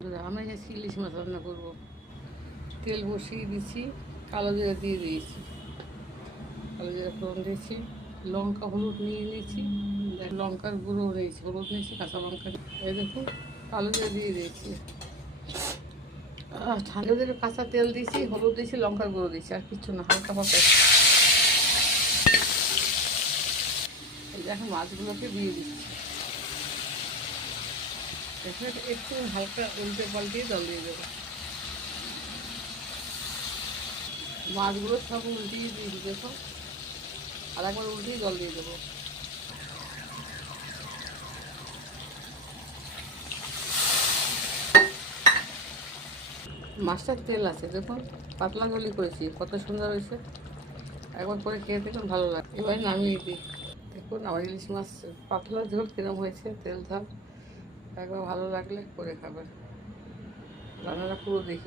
আমি আজকে ইলিশ মাছ রান্না করবো। তেল বসিয়ে দিচ্ছি, কালো জিরা দিয়ে দিয়েছি, কালো জিরা ফোড়ন দিয়েছি, লঙ্কা হলুদ নিয়ে নিয়েছি, লঙ্কার গুঁড়ো নিয়েছি, হলুদ নিয়েছি, কাঁচা লঙ্কা। এই দেখুন কালো জিরা দিয়ে দিয়েছি, ঠান্ডা দিলে কাঁচা তেল দিয়েছি, হলুদ দিয়েছি, লঙ্কার গুঁড়ো দিয়েছি, আর কিছু না, হালকা পাকা। এই যে এখন মাছগুলোকে দিয়ে দিচ্ছি, এখানে একটু হালকা উল্টে পাল্টিয়ে জল দিয়ে দেবো। মাছগুলো সব উল্টিয়ে দিয়েছি, দেখো, আর একবার উল্টিয়ে জল দিয়ে দেবো। মাছটার তেল আছে, দেখুন পাতলা ঝোলি করেছি, কত সুন্দর হয়েছে। একবার করে খেয়ে দেখুন, ভালো লাগে। এবার নামিয়ে দিই। দেখুন আমার ইলিশ মাছ পাতলা ঝোল কিরম হয়েছে, তেল ঝাল। একবার ভালো লাগলে করে খাবেন। রান্নাটা পুরো দেখি।